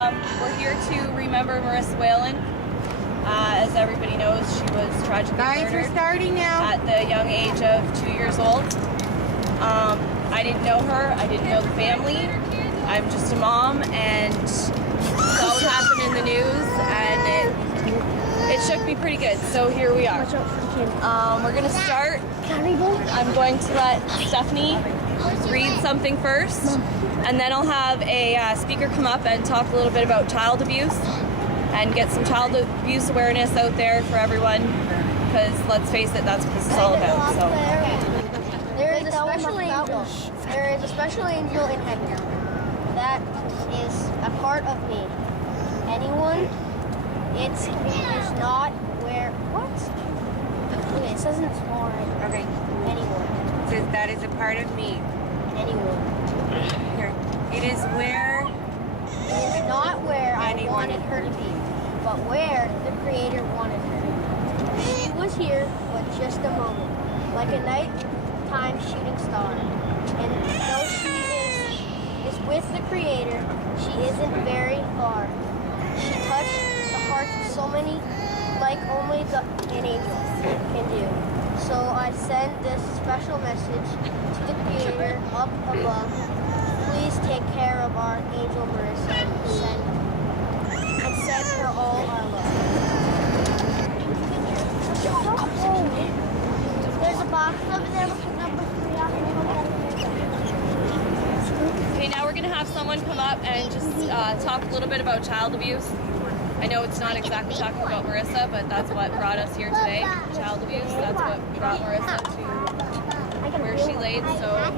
We're here to remember Marissa Whalen. As everybody knows, she was tragically murdered at the young age of 2 years old. I didn't know her. I didn't know the family. I'm just a mom, and saw what happened in the news, and it shook me pretty good. So here we are. We're gonna start. I'm going to let Stephanie read something first, and then I'll have a speaker come up and talk a little bit about child abuse and get some child abuse awareness out there for everyone, because let's face it, that's what this is all about. So there is a special angel. There is a special angel in heaven that is a part of me. Anyone, it is not where what? Okay, it says in small. Okay. Anyone. It says that is a part of me. Anyone. Here. It is where. It is not where I wanted her to be, but where the Creator wanted her to be. She was here, but just a moment, like a nighttime shooting star. And though she is with the Creator, she isn't very far. She touched the hearts of so many, like only an angel can do. So I send this special message to the Creator up above. Please take care of our angel Marissa and send her all our love. There's a box over there with number 3 on it. okay, now we're gonna have someone come up and just talk a little bit about child abuse. I know it's not exactly talking about Marissa, but that's what brought us here today. Child abuse. That's what brought Marissa to where she laid. So.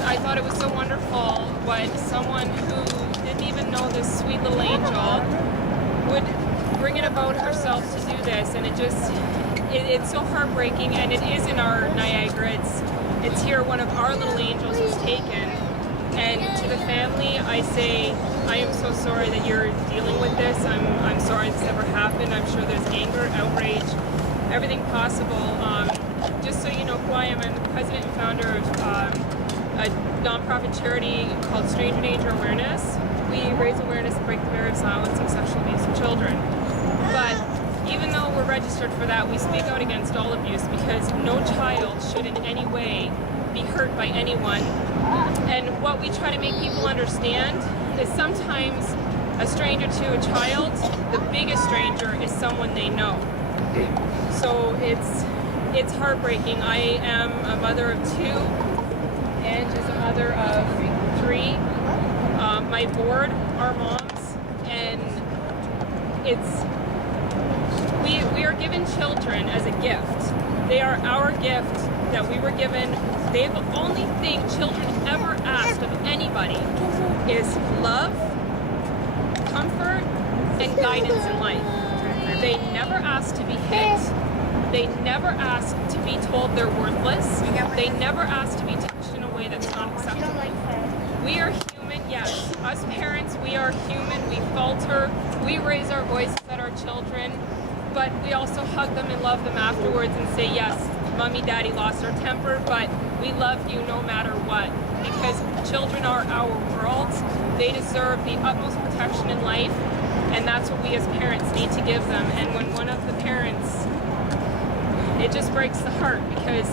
I thought it was so wonderful what someone who didn't even know this sweet little angel would bring it about herself to do this, and it's so heartbreaking, and it is in our Niagara. It's here one of our little angels was taken, and to the family I say I am so sorry that you're dealing with this. I'm sorry this ever happened. I'm sure there's anger, outrage, everything possible. Just so you know who I am, I'm the president and founder of a nonprofit charity called Stranger Danger Awareness. We raise awareness and break the barrier of silence on sexual abuse of children. But even though we're registered for that, we speak out against all abuse, because no child should in any way be hurt by anyone. And what we try to make people understand is sometimes a stranger to a child, the biggest stranger is someone they know. So it's heartbreaking. I am a mother of 2. And is a mother of 3. My board are moms, and we are given children as a gift. They are our gift that we were given. The only thing children ever asked of anybody is love, comfort, and guidance in life. They never asked to be hit. They never asked to be told they're worthless. They never asked to be touched in a way that's not acceptable. We are human, yes. Us parents, we are human. We falter. We raise our voices at our children, but we also hug them and love them afterwards and say, yes, mommy, daddy lost our temper, but we love you no matter what, because children are our world. They deserve the utmost protection in life, and that's what we as parents need to give them. And when one of the parents, it just breaks the heart, because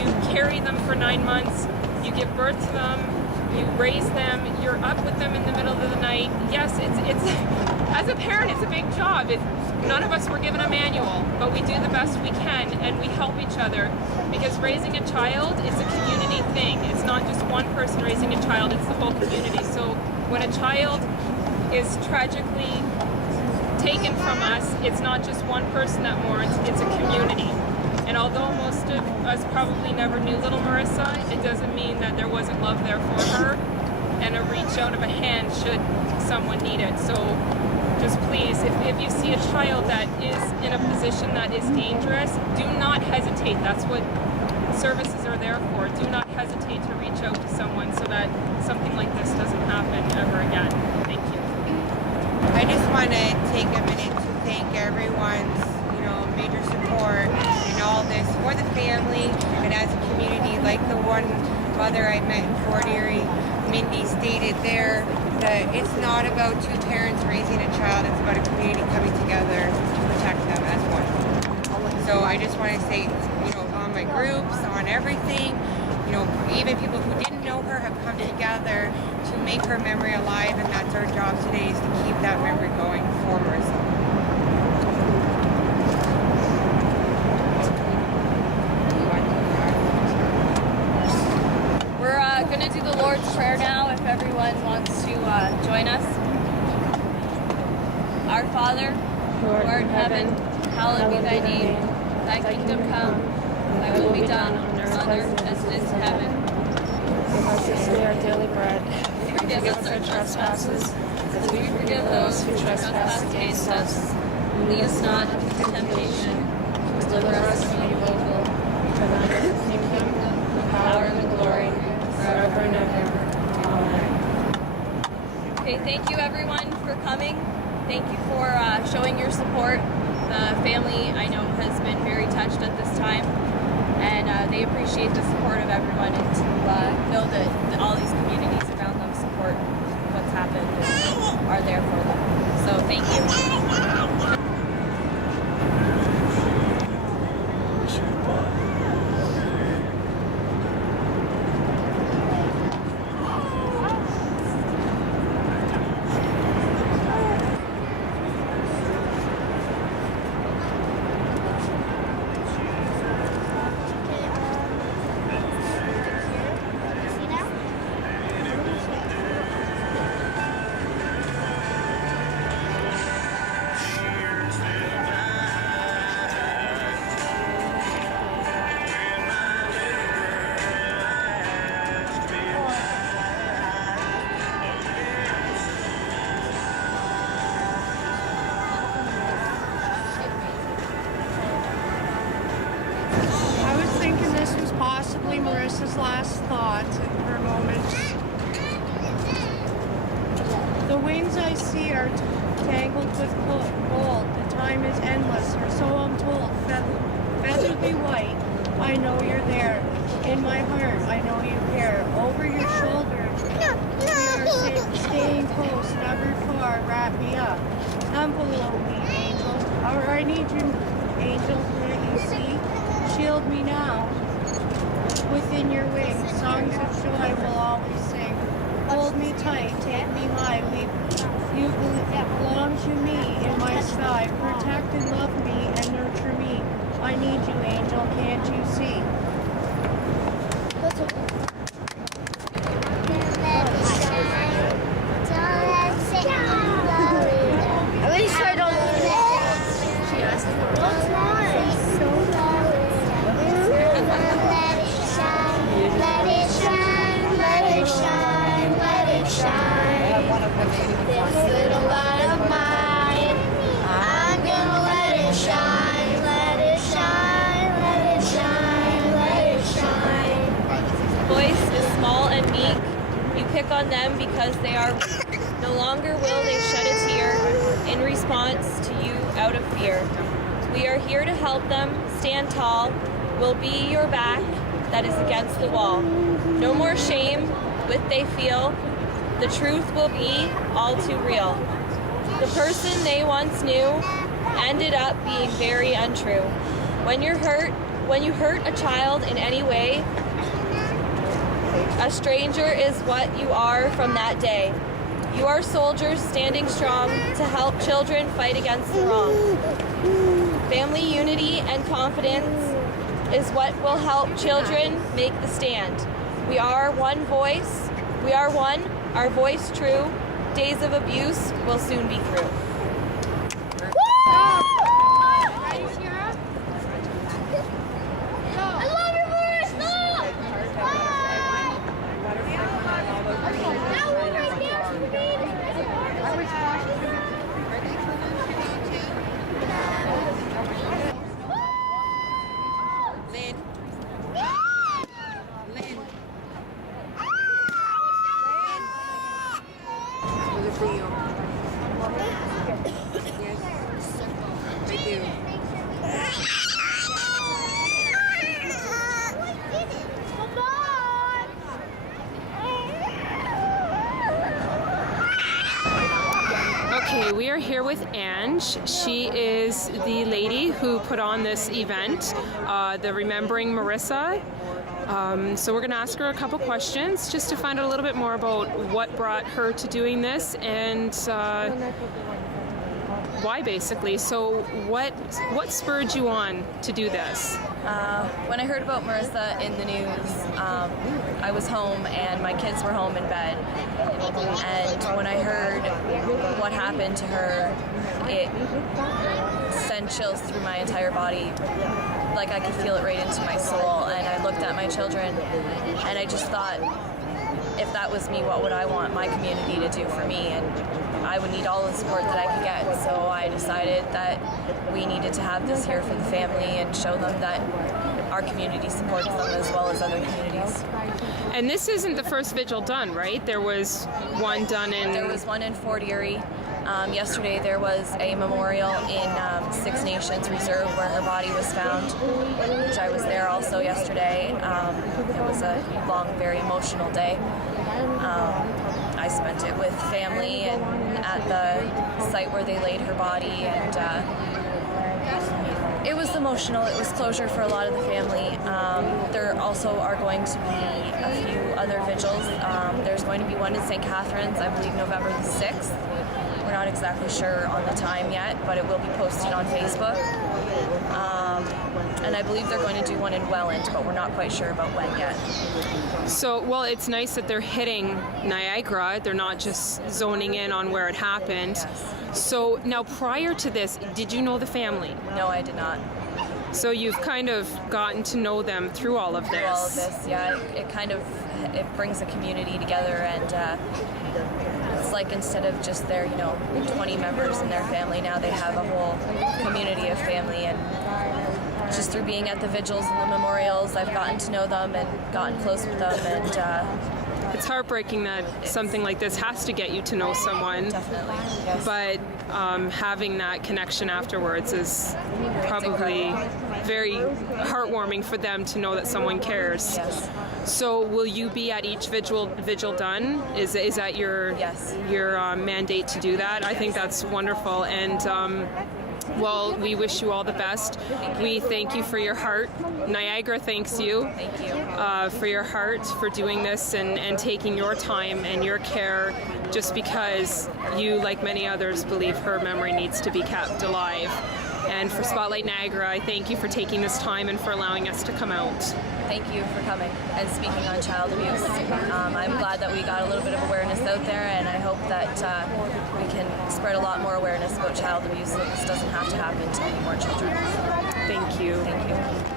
you carry them for 9 months, you give birth to them, you raise them, you're up with them in the middle of the night. Yes, it's as a parent, it's a big job. None of us were given a manual, but we do the best we can, and we help each other, because raising a child is a community thing. It's not just one person raising a child, it's the whole community. So when a child is tragically taken from us, it's not just one person that mourns, it's a community. And although most of us probably never knew little Marissa, it doesn't mean that there wasn't love there for her and a reach out of a hand should someone need it. So just please, if you see a child that is in a position that is dangerous, do not hesitate. That's what services are there for. Do not hesitate to reach out to someone so that something like this doesn't happen ever again. Thank you. I just want to take a minute to thank everyone's, major support in all this for the family and as a community. Like the one mother I met in Fort Erie, Mindy, stated there that it's not about two parents raising a child, it's about a community coming together to protect them as one. So I just want to say, on my groups, on everything, even people who didn't know her have come together to make her memory alive, and that's our job today, is to keep that memory going for Marissa. We're going to do the Lord's Prayer now if everyone wants to join us. Our Father, who art in heaven, hallowed be thy name. Thy kingdom come, thy will be done on earth as it is in heaven. Give us this day our daily bread. Forgive us our trespasses, as we forgive those who trespass against us. Lead us not into temptation, but deliver us from evil. For thine is the kingdom, the Power and the glory, forever and ever. Amen. Okay, thank you everyone for coming. Thank you for showing your support. The family, I know, has been very touched at this time, and they appreciate the support of everyone, and to know that all these communities around them support what's happened and are there for them. So thank you. Possibly Marissa's last thoughts in her moments. The wings I see are tangled with gold. The time is endless, or so I'm told. Featheredly white, I know you're there. In my heart, I know you care. Over your shoulder, we are staying close, never far. Wrap me up. Envelope me, angel. Or I need you, angel, can't you see? Shield me now. Within your wings, songs of joy will always sing. Hold me tight, take me high. You belong to me in my sky. Protect and love me and nurture me. I need you, angel, can't you see? At least I don't do that. She asked for what's mine. This little light of mine, I'm gonna let it shine, let it shine, let it shine, let it shine. Voice is small and meek. You pick on them because they are weak. No longer will they shed a tear in response to you out of fear. We are here to help them stand tall. We'll be your back that is against the wall. No more shame with they feel. The truth will be all too real. The person they once knew ended up being very untrue. When you hurt a child in any way, a stranger is what you are from that day. You are soldiers standing strong to help children fight against the wrong. Family unity and confidence is what will help children make the stand. We are one voice. We are one. Our voice true, days of abuse will soon be through. I love your voice! No! That one right there is for me. Lynn. are here with Ange. She is the lady who put on this event, the Remembering Marissa. So we're going to ask her a couple questions just to find out a little bit more about what brought her to doing this and why, basically. So what spurred you on to do this? When I heard about Marissa in the news, I was home and my kids were home in bed. And when I heard what happened to her, it sent chills through my entire body. Like I could feel it right into my soul. And I looked at my children and I just thought, if that was me, what would I want my community to do for me? And I would need all the support that I could get. So I decided that we needed to have this here for the family and show them that our community supports them as well as other communities. And this isn't the first vigil done, right? There was one done in... There was one in Fort Erie. Yesterday there was a memorial in Six Nations Reserve where her body was found, which I was there also yesterday. It was a long, very emotional day. I spent it with family and at the site where they laid her body, and it was emotional. It was closure for a lot of the family. There also are going to be a few other vigils. There's going to be one in St. Catharines, I believe November the 6th. We're not exactly sure on the time yet, but it will be posted on Facebook. And I believe they're going to do one in Welland, but we're not quite sure about when yet. So, well, it's nice that they're hitting Niagara. They're not just zoning in on where it happened. Yes. So now, prior to this, did you know the family? No, I did not. So you've kind of gotten to know them through all of this. Through all of this, yeah. It brings a community together, and it's like instead of just their 20 members in their family, now they have a whole community of family. And just through being at the vigils and the memorials, I've gotten to know them and gotten close with them, and it's heartbreaking that something like this has to get you to know someone. Definitely, yes. But having that connection afterwards is probably very heartwarming for them to know that someone cares. Yes. So will you be at each vigil done? Is that your Yes. your mandate to do that? I think that's wonderful, and well, we wish you all the best. We thank you for your heart. Niagara thanks you. Thank you. For your heart, for doing this and taking your time and your care, just because you, like many others, believe her memory needs to be kept alive. And for Spotlight Niagara, I thank you for taking this time and for allowing us to come out. Thank you for coming and speaking on child abuse. I'm glad that we got a little bit of awareness out there, and I hope that we can spread a lot more awareness about child abuse so that this doesn't have to happen to any more children. Thank you. Thank you.